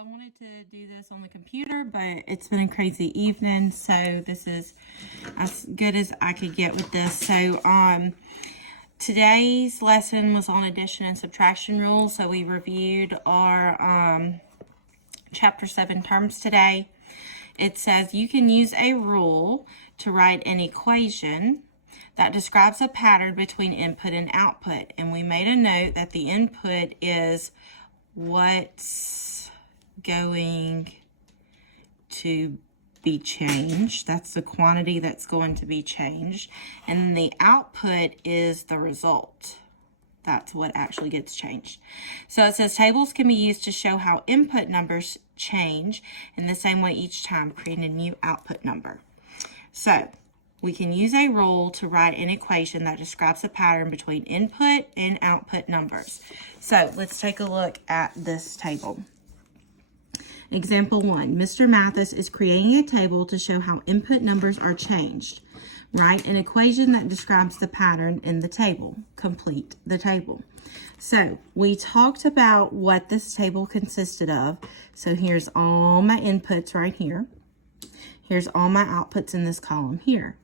I wanted to do this on the computer, but it's been a crazy evening, so this is as good as I could get with this. So today's lesson was on addition and subtraction rules, so we reviewed our chapter 7 terms today. It says you can use a rule to write an equation that describes a pattern between input and output, and we made a note that the input is what's going to be changed. That's the quantity that's going to be changed. And then the output is the result. That's what actually gets changed. So it says tables can be used to show how input numbers change in the same way each time, creating a new output number. So we can use a rule to write an equation that describes a pattern between input and output numbers. So let's take a look at this table. Example 1, Mr. Mathis is creating a table to show how input numbers are changed. Write an equation that describes the pattern in the table. Complete the table. So we talked about what this table consisted of. So here's all my inputs right here. Here's all my outputs in this column here.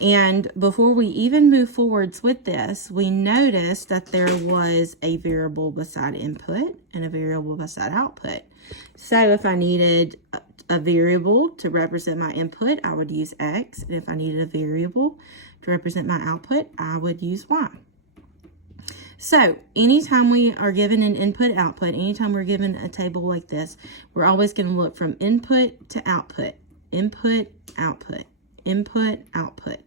And before we even move forwards with this, we noticed that there was a variable beside input and a variable beside output. So if I needed a variable to represent my input, I would use X. And if I needed a variable to represent my output, I would use Y. So anytime we are given an input-output, anytime we're given a table like this, we're always going to look from input to output. Input, output. Input, output.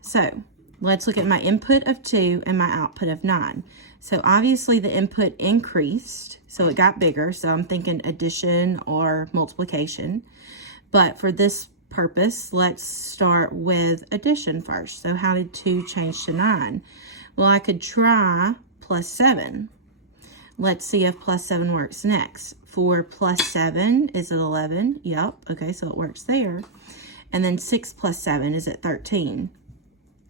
So let's look at my input of 2 and my output of 9. So obviously the input increased, so it got bigger. So I'm thinking addition or multiplication. But for this purpose, let's start with addition first. So how did 2 change to 9? Well, I could try plus 7. Let's see if plus 7 works next. For plus 7, is it 11? Yep. Okay, so it works there. And then 6 plus 7, is it 13?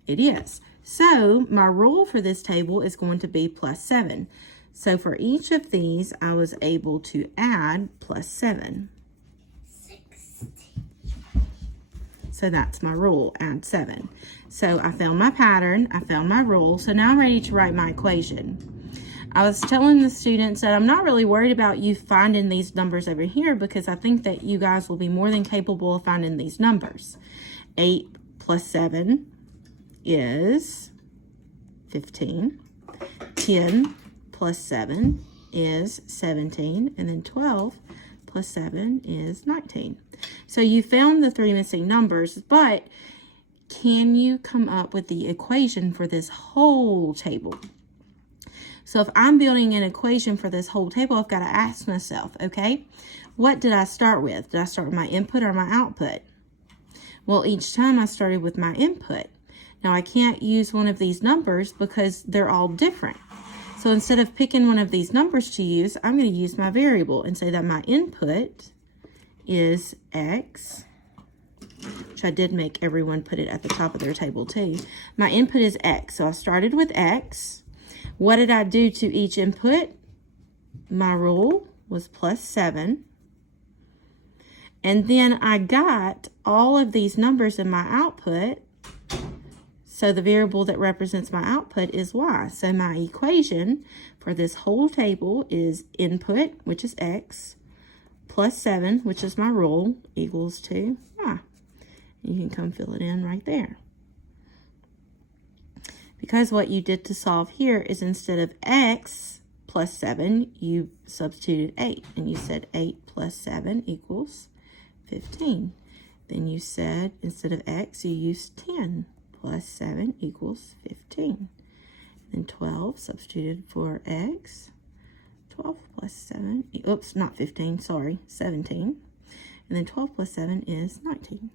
It is. So my rule for this table is going to be plus 7. So for each of these, I was able to add plus 7. 16. So that's my rule, add 7. So I found my pattern, I found my rule. So now I'm ready to write my equation. I was telling the students that I'm not really worried about you finding these numbers over here because I think that you guys will be more than capable of finding these numbers. 8 plus 7 is 15. 10 plus 7 is 17. And then 12 plus 7 is 19. So you found the 3 missing numbers, but can you come up with the equation for this whole table? So if I'm building an equation for this whole table, I've got to ask myself, okay, what did I start with? Did I start with my input or my output? Well, each time I started with my input. Now I can't use one of these numbers because they're all different. So instead of picking one of these numbers to use, I'm going to use my variable and say that my input is X, which I did make everyone put it at the top of their table too. My input is X. So I started with X. What did I do to each input? My rule was plus 7. And then I got all of these numbers in my output. So the variable that represents my output is Y. So my equation for this whole table is input, which is X, plus 7, which is my rule, equals to Y. You can come fill it in right there. Because what you did to solve here is instead of X plus 7, you substituted 8. And you said 8 plus 7 equals 15. Then you said instead of X, you used 10 plus 7 equals 15. Then 12 substituted for X. 12 plus 7, oops, not 15, sorry, 17. And then 12 plus 7 is 19.